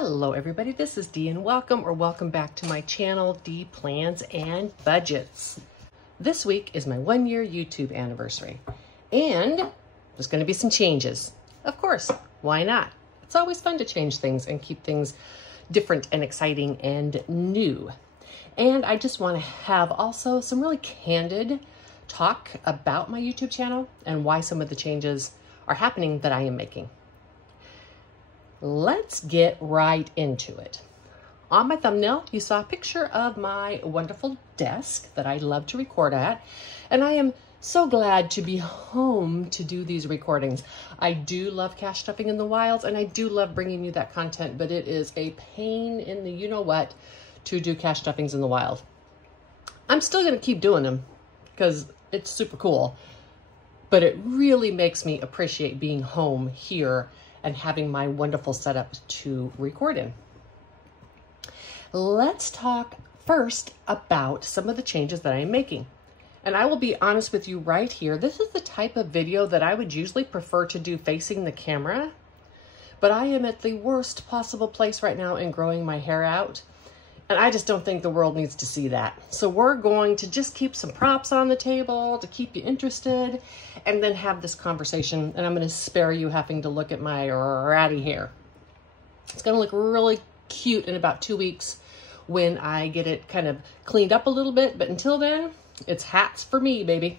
Hello everybody, this is Dee and welcome back to my channel, Dee Plans and Budgets. This week is my 1-year YouTube anniversary and there's going to be some changes. Of course, why not? It's always fun to change things and keep things different and exciting and new. And I just want to have also some really candid talk about my YouTube channel and why some of the changes are happening that I am making. Let's get right into it. On my thumbnail, you saw a picture of my wonderful desk that I love to record at, and I am so glad to be home to do these recordings. I do love cash stuffing in the wilds, and I do love bringing you that content, but it is a pain in the you-know-what to do cash stuffings in the wild. I'm still going to keep doing them because it's super cool, but it really makes me appreciate being home here and having my wonderful setup to record in. Let's talk first about some of the changes that I'm making. And I will be honest with you right here. This is the type of video that I would usually prefer to do facing the camera, but I am at the worst possible place right now in growing my hair out. And I just don't think the world needs to see that. So we're going to just keep some props on the table to keep you interested and then have this conversation. And I'm going to spare you having to look at my ratty hair. It's going to look really cute in about 2 weeks when I get it kind of cleaned up a little bit. But until then, it's hats for me, baby.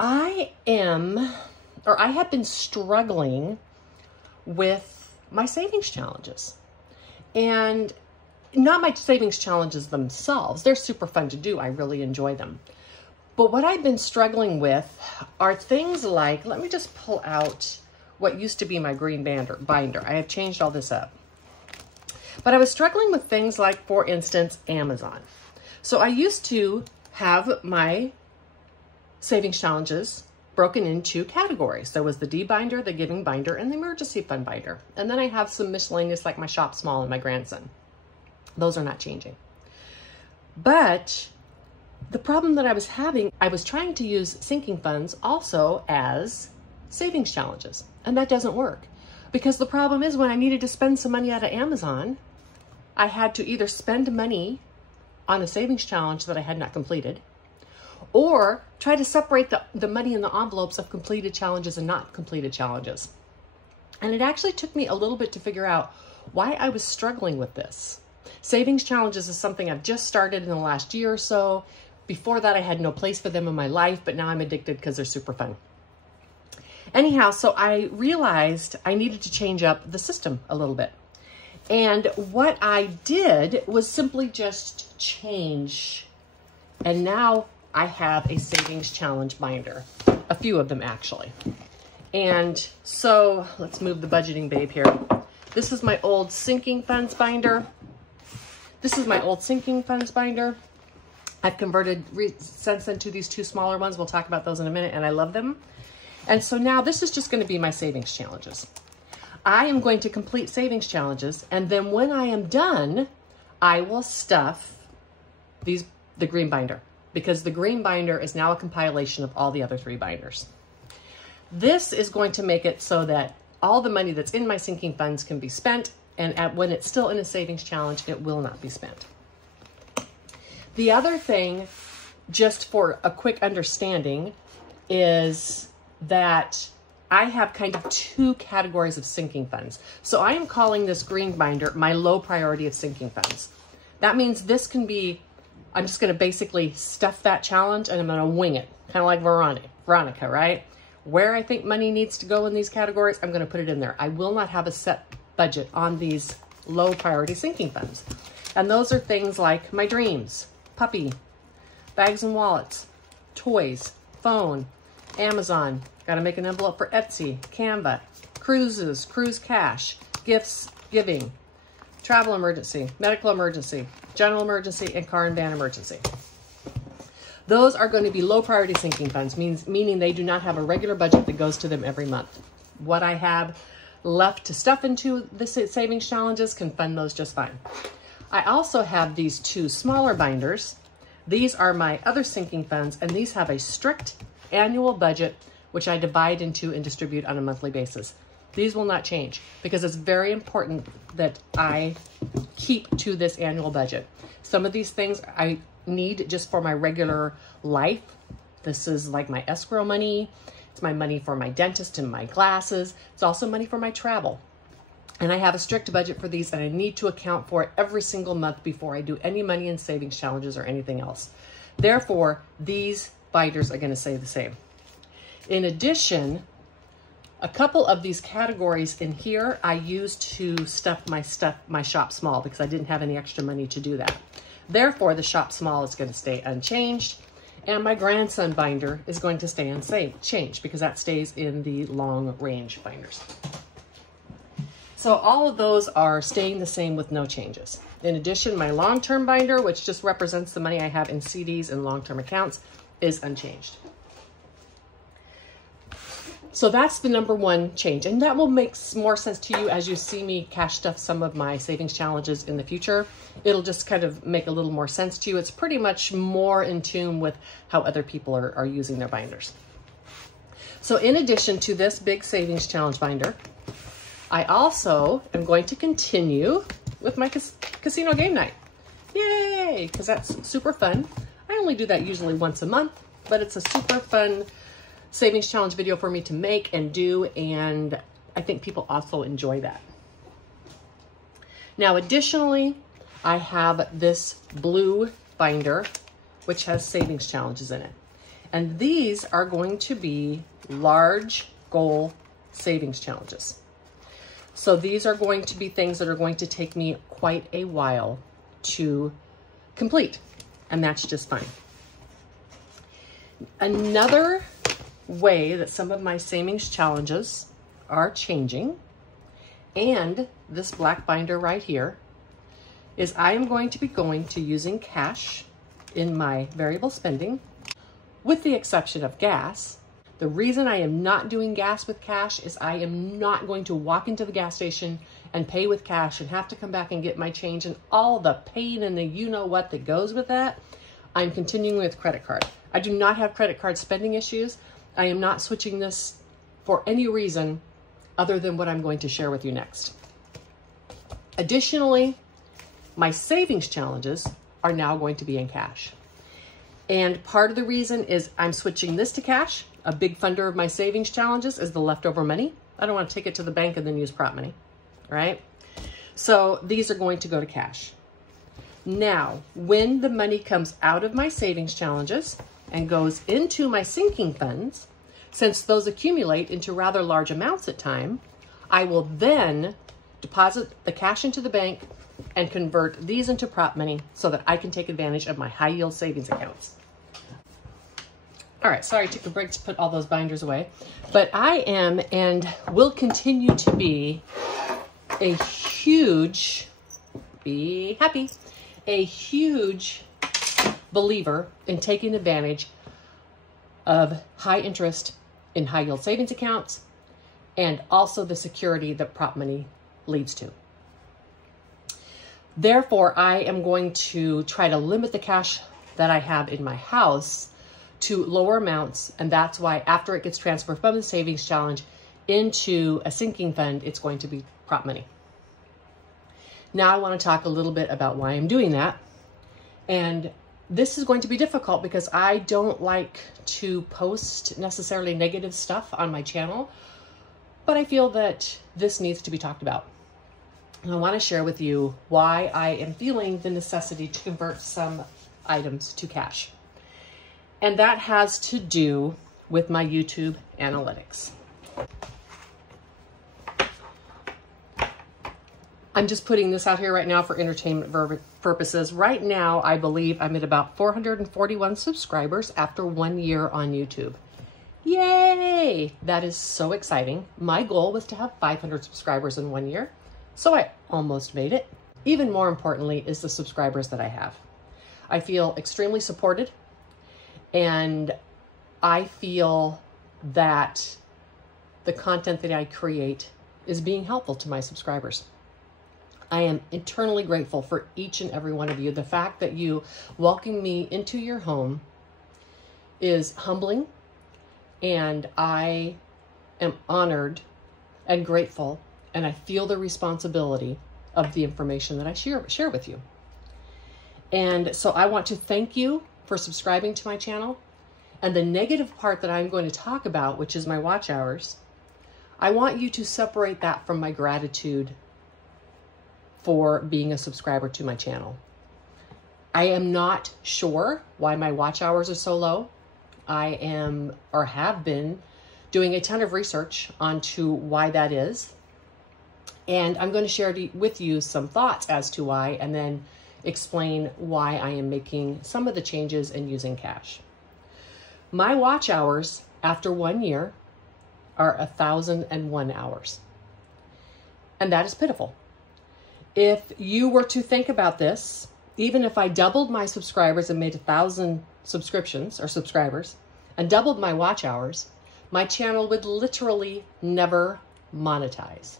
I have been struggling with my savings challenges. And not my savings challenges themselves. They're super fun to do. I really enjoy them. But what I've been struggling with are things like, let me just pull out what used to be my green binder. I have changed all this up. But I was struggling with things like, for instance, Amazon. So I used to have my savings challenges broken into categories. There was the D binder, the giving binder, and the emergency fund binder. And then I have some miscellaneous like my shop small and my grandson. Those are not changing. But the problem that I was having, I was trying to use sinking funds also as savings challenges. And that doesn't work. Because the problem is when I needed to spend some money out of Amazon, I had to either spend money on a savings challenge that I had not completed, or try to separate the money in the envelopes of completed challenges and not completed challenges. And it actually took me a little bit to figure out why I was struggling with this. Savings challenges is something I've just started in the last year or so. Before that, I had no place for them in my life, but now I'm addicted because they're super fun. Anyhow, so I realized I needed to change up the system a little bit. And what I did was simply just change. And now I have a savings challenge binder, a few of them actually. And so let's move the budgeting babe here. This is my old sinking funds binder. I've converted since then to these two smaller ones. We'll talk about those in a minute, and I love them. And so now this is just going to be my savings challenges. I am going to complete savings challenges, and then when I am done, I will stuff the green binder, because the green binder is now a compilation of all the other 3 binders. This is going to make it so that all the money that's in my sinking funds can be spent, and when it's still in a savings challenge, it will not be spent. The other thing, just for a quick understanding, is that I have kind of 2 categories of sinking funds. So I am calling this green binder my low priority of sinking funds. That means this can be, I'm just going to basically stuff that challenge and I'm going to wing it, kind of like Veronica, right? Where I think money needs to go in these categories, I'm going to put it in there. I will not have a set budget on these low priority sinking funds. And those are things like my dreams, puppy, bags and wallets, toys, phone, Amazon, got to make an envelope for Etsy, Canva, cruises, cruise cash, gifts, giving, travel emergency, medical emergency, general emergency, and car and van emergency. Those are going to be low priority sinking funds, meaning they do not have a regular budget that goes to them every month. What I have left to stuff into the savings challenges can fund those just fine. I also have these 2 smaller binders. These are my other sinking funds, and these have a strict annual budget, which I divide into and distribute on a monthly basis. These will not change because it's very important that I keep to this annual budget. Some of these things I need just for my regular life. This is like my escrow money. It's my money for my dentist and my glasses. It's also money for my travel. And I have a strict budget for these, and I need to account for it every single month before I do any money and savings challenges or anything else. Therefore, these binders are going to stay the same. In addition, a couple of these categories in here I used to stuff my shop small because I didn't have any extra money to do that. Therefore, the shop small is going to stay unchanged, and my grandson binder is going to stay unchanged because that stays in the long range binders. So all of those are staying the same with no changes. In addition, my long-term binder, which just represents the money I have in CDs and long-term accounts, is unchanged. So that's the number one change. And that will make more sense to you as you see me cash stuff some of my savings challenges in the future. It'll just kind of make a little more sense to you. It's pretty much more in tune with how other people are using their binders. So in addition to this big savings challenge binder, I also am going to continue with my casino game night. Yay! Because that's super fun. I only do that usually once a month, but it's a super fun savings challenge video for me to make and do, and I think people also enjoy that. Now, additionally, I have this blue binder, which has savings challenges in it. And these are going to be large goal savings challenges. So these are going to be things that are going to take me quite a while to complete, and that's just fine. Another way that some of my savings challenges are changing, and this black binder right here, is I am going to be going to using cash in my variable spending, with the exception of gas. The reason I am not doing gas with cash is I am not going to walk into the gas station and pay with cash and have to come back and get my change and all the pain and the you-know-what that goes with that. I'm continuing with credit card. I do not have credit card spending issues. I am not switching this for any reason other than what I'm going to share with you next. Additionally, my savings challenges are now going to be in cash. And part of the reason is I'm switching this to cash. A big funder of my savings challenges is the leftover money. I don't want to take it to the bank and then use prop money, right? So these are going to go to cash. Now, when the money comes out of my savings challenges and goes into my sinking funds, since those accumulate into rather large amounts at time, I will then deposit the cash into the bank and convert these into prop money so that I can take advantage of my high yield savings accounts. All right, sorry, I took a break to put all those binders away, but I am and will continue to be a huge, be happy, a huge believer in taking advantage of high interest in high yield savings accounts and also the security that prop money leads to. Therefore, I am going to try to limit the cash that I have in my house to lower amounts, and that's why after it gets transferred from the savings challenge into a sinking fund, it's going to be prop money. Now I want to talk a little bit about why I'm doing that. And this is going to be difficult because I don't like to post necessarily negative stuff on my channel, but I feel that this needs to be talked about. And I want to share with you why I am feeling the necessity to convert some items to cash. And that has to do with my YouTube analytics. I'm just putting this out here right now for entertainment purposes. Right now, I believe I'm at about 441 subscribers after 1 year on YouTube. Yay! That is so exciting. My goal was to have 500 subscribers in 1 year, so I almost made it. Even more importantly is the subscribers that I have. I feel extremely supported, and I feel that the content that I create is being helpful to my subscribers. I am eternally grateful for each and every one of you. The fact that you welcome me into your home is humbling, and I am honored and grateful, and I feel the responsibility of the information that I share with you. And so I want to thank you for subscribing to my channel. And the negative part that I'm going to talk about, which is my watch hours, I want you to separate that from my gratitude for being a subscriber to my channel. I am not sure why my watch hours are so low. I am, or have been, doing a ton of research onto why that is. And I'm going to share with you some thoughts as to why, and then explain why I am making some of the changes and using cash. My watch hours after 1 year are 1,001 hours. And that is pitiful. If you were to think about this, even if I doubled my subscribers and made 1,000 subscriptions or subscribers and doubled my watch hours, my channel would literally never monetize.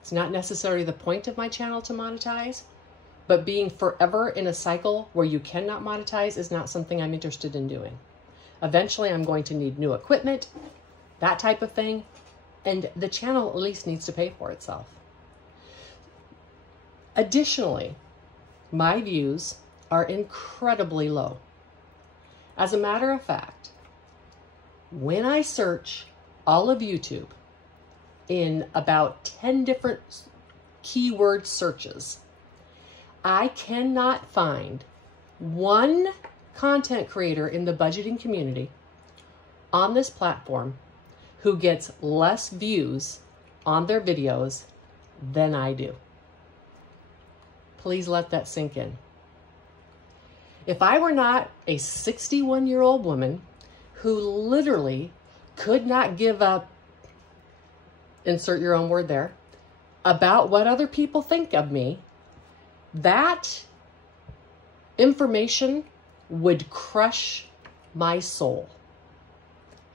It's not necessarily the point of my channel to monetize, but being forever in a cycle where you cannot monetize is not something I'm interested in doing. Eventually, I'm going to need new equipment, that type of thing, and the channel at least needs to pay for itself. Additionally, my views are incredibly low. As a matter of fact, when I search all of YouTube in about 10 different keyword searches, I cannot find one content creator in the budgeting community on this platform who gets less views on their videos than I do. Please let that sink in. If I were not a 61-year-old woman who literally could not give up, insert your own word there, about what other people think of me, that information would crush my soul.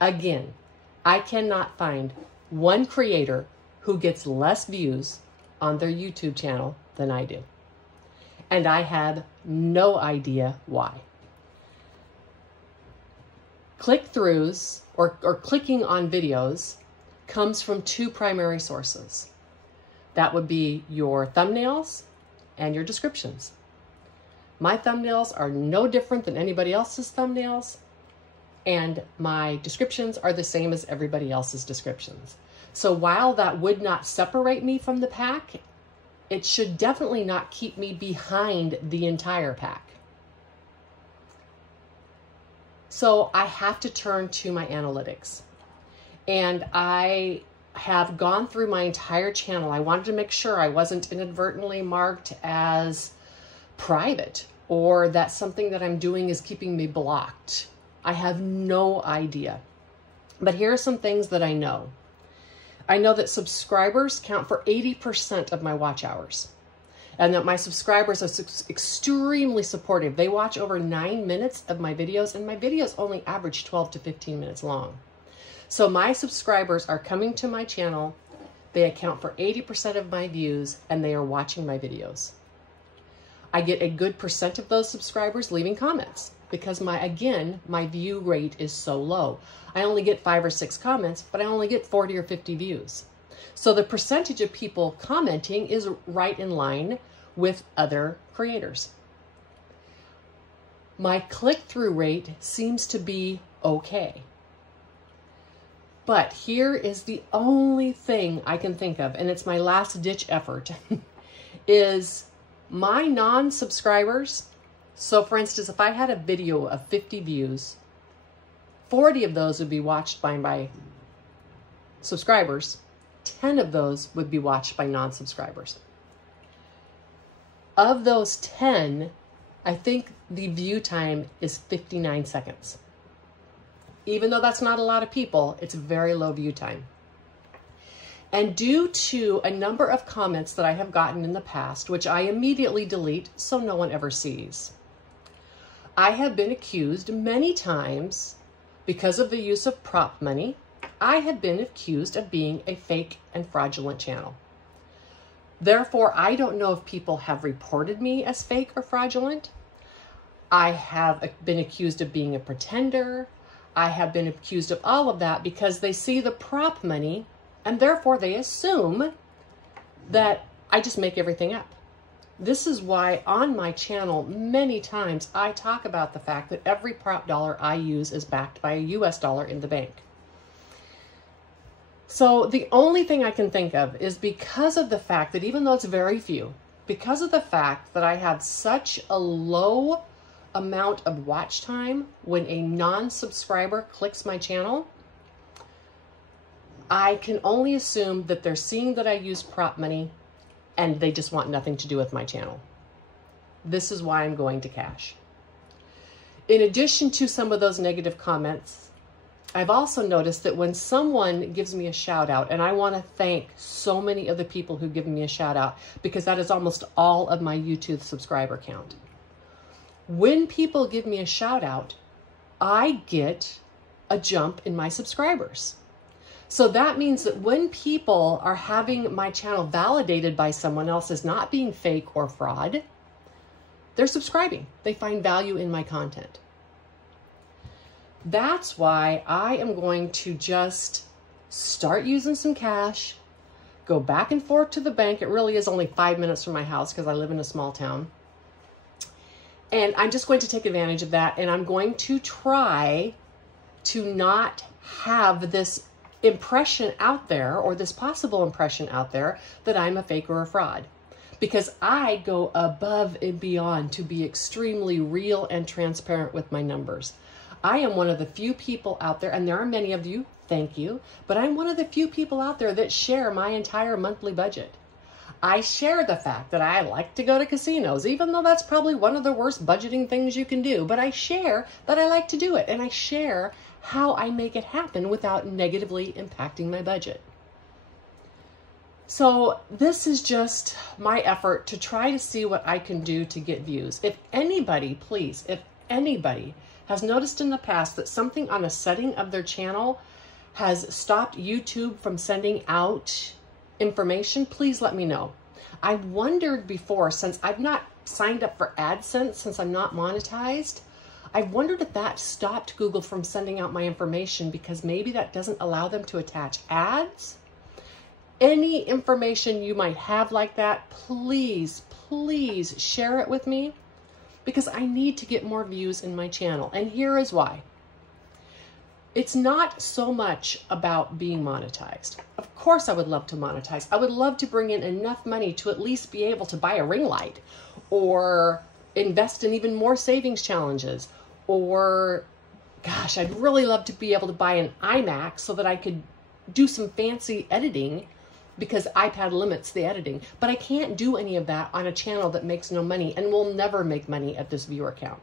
Again, I cannot find one creator who gets less views on their YouTube channel than I do. And I have no idea why. Click-throughs or clicking on videos comes from two primary sources. That would be your thumbnails and your descriptions. My thumbnails are no different than anybody else's thumbnails, and my descriptions are the same as everybody else's descriptions. So while that would not separate me from the pack, it should definitely not keep me behind the entire pack. So I have to turn to my analytics. And I have gone through my entire channel. I wanted to make sure I wasn't inadvertently marked as private or that something that I'm doing is keeping me blocked. I have no idea. But here are some things that I know. I know that subscribers count for 80% of my watch hours, and that my subscribers are extremely supportive. They watch over 9 minutes of my videos, and my videos only average 12 to 15 minutes long. So my subscribers are coming to my channel. They account for 80% of my views, and they are watching my videos. I get a good percent of those subscribers leaving comments because my view rate is so low. I only get 5 or 6 comments, but I only get 40 or 50 views. So the percentage of people commenting is right in line with other creators. My click-through rate seems to be okay. But here is the only thing I can think of, and it's my last-ditch effort, is my non-subscribers. So for instance, if I had a video of 50 views, 40 of those would be watched by my subscribers. 10 of those would be watched by non-subscribers. Of those 10, I think the view time is 59 seconds. Even though that's not a lot of people, it's very low view time. And due to a number of comments that I have gotten in the past, which I immediately delete so no one ever sees, I have been accused many times, because of the use of prop money, I have been accused of being a fake and fraudulent channel. Therefore, I don't know if people have reported me as fake or fraudulent. I have been accused of being a pretender. I have been accused of all of that because they see the prop money And therefore they assume that I just make everything up. This is why on my channel, many times I talk about the fact that every prop dollar I use is backed by a US dollar in the bank. So the only thing I can think of is because of the fact that even though it's very few, because of the fact that I have such a low amount of watch time when a non-subscriber clicks my channel, I can only assume that they're seeing that I use prop money and they just want nothing to do with my channel. This is why I'm going to cash. In addition to some of those negative comments, I've also noticed that when someone gives me a shout out, and I want to thank so many of the people who give me a shout out because that is almost all of my YouTube subscriber count. When people give me a shout out, I get a jump in my subscribers. So that means that when people are having my channel validated by someone else as not being fake or fraud, they're subscribing. They find value in my content. That's why I am going to just start using some cash, go back and forth to the bank. It really is only 5 minutes from my house because I live in a small town. And I'm just going to take advantage of that. And I'm going to try to not have this impression out there, or this possible impression out there, that I'm a fake or a fraud. Because I go above and beyond to be extremely real and transparent with my numbers. I am one of the few people out there, and there are many of you, thank you, but I'm one of the few people out there that share my entire monthly budget. I share the fact that I like to go to casinos, even though that's probably one of the worst budgeting things you can do, but I share that I like to do it, and I share how I make it happen without negatively impacting my budget. So this is just my effort to try to see what I can do to get views. If anybody, please, if anybody has noticed in the past that something on a setting of their channel has stopped YouTube from sending out information, please let me know. I've wondered before, since I've not signed up for AdSense, since I'm not monetized, I've wondered if that stopped Google from sending out my information because maybe that doesn't allow them to attach ads. Any information you might have like that, please, please share it with me because I need to get more views in my channel. And here is why. It's not so much about being monetized. Of course I would love to monetize. I would love to bring in enough money to at least be able to buy a ring light or invest in even more savings challenges. Or, gosh, I'd really love to be able to buy an iMac so that I could do some fancy editing because iPad limits the editing. But I can't do any of that on a channel that makes no money and will never make money at this viewer count.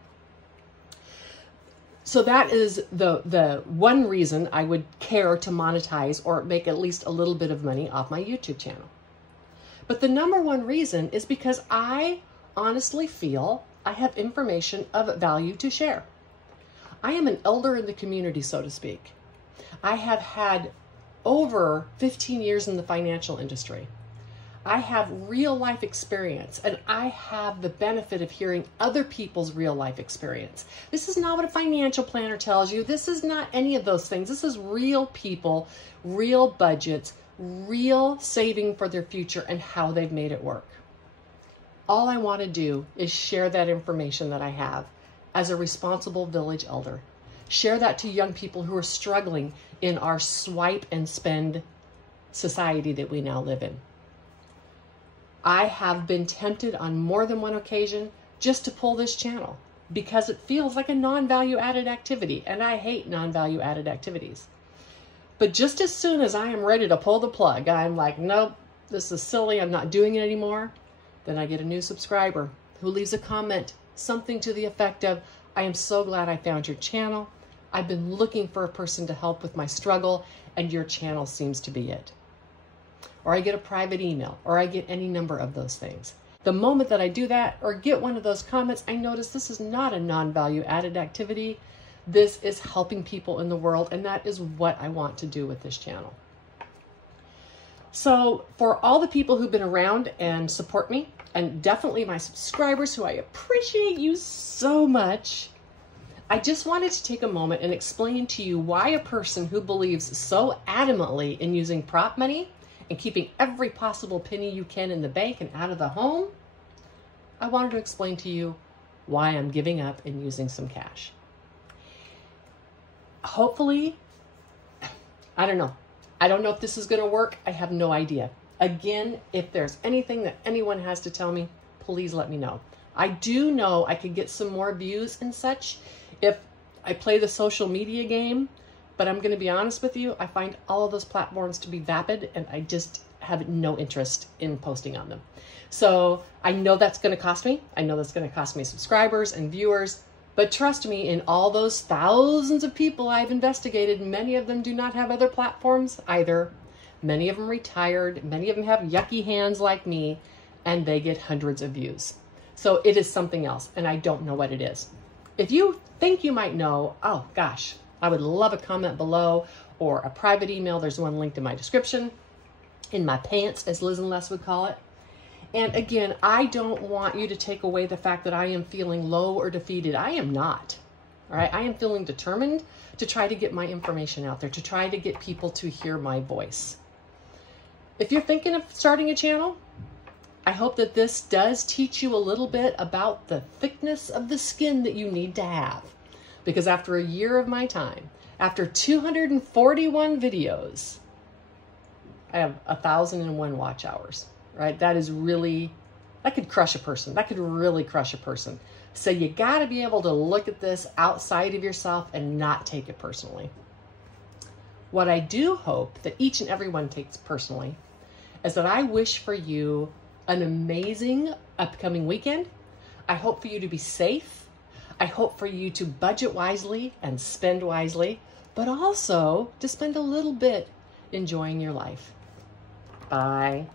So that is the one reason I would care to monetize or make at least a little bit of money off my YouTube channel. But the number one reason is because I honestly feel I have information of value to share. I am an elder in the community, so to speak. I have had over 15 years in the financial industry. I have real life experience, and I have the benefit of hearing other people's real life experience. This is not what a financial planner tells you. This is not any of those things. This is real people, real budgets, real saving for their future and how they've made it work. All I want to do is share that information that I have as a responsible village elder. Share that to young people who are struggling in our swipe and spend society that we now live in. I have been tempted on more than one occasion just to pull this channel because it feels like a non-value added activity, and I hate non-value added activities. But just as soon as I am ready to pull the plug, I'm like, nope, this is silly, I'm not doing it anymore. Then I get a new subscriber who leaves a comment, something to the effect of, I am so glad I found your channel. I've been looking for a person to help with my struggle, and your channel seems to be it. Or I get a private email, or I get any number of those things. The moment that I do that or get one of those comments, I notice this is not a non-value added activity. This is helping people in the world, and that is what I want to do with this channel. So for all the people who've been around and support me, and definitely my subscribers who I appreciate you so much, I just wanted to take a moment and explain to you why a person who believes so adamantly in using prop money and keeping every possible penny you can in the bank and out of the home, I wanted to explain to you why I'm giving up and using some cash. Hopefully, I don't know. I don't know if this is going to work. I have no idea. Again, if there's anything that anyone has to tell me, please let me know. I do know I could get some more views and such if I play the social media game, but I'm going to be honest with you, I find all of those platforms to be vapid, and I just have no interest in posting on them. So I know that's going to cost me. I know that's going to cost me subscribers and viewers, but trust me, in all those thousands of people I've investigated, many of them do not have other platforms either. Many of them retired. Many of them have yucky hands like me, and they get hundreds of views. So it is something else, and I don't know what it is. If you think you might know, oh gosh, I would love a comment below or a private email. There's one linked in my description, in my pants, as Liz and Les would call it. And again, I don't want you to take away the fact that I am feeling low or defeated. I am not. All right, I am feeling determined to try to get my information out there, to try to get people to hear my voice. If you're thinking of starting a channel, I hope that this does teach you a little bit about the thickness of the skin that you need to have. Because after a year of my time, after 241 videos, I have 1,001 watch hours, right? That is really, that could crush a person. That could really crush a person. So you got to be able to look at this outside of yourself and not take it personally. What I do hope that each and everyone takes personally is that I wish for you an amazing upcoming weekend. I hope for you to be safe. I hope for you to budget wisely and spend wisely, but also to spend a little bit enjoying your life. Bye.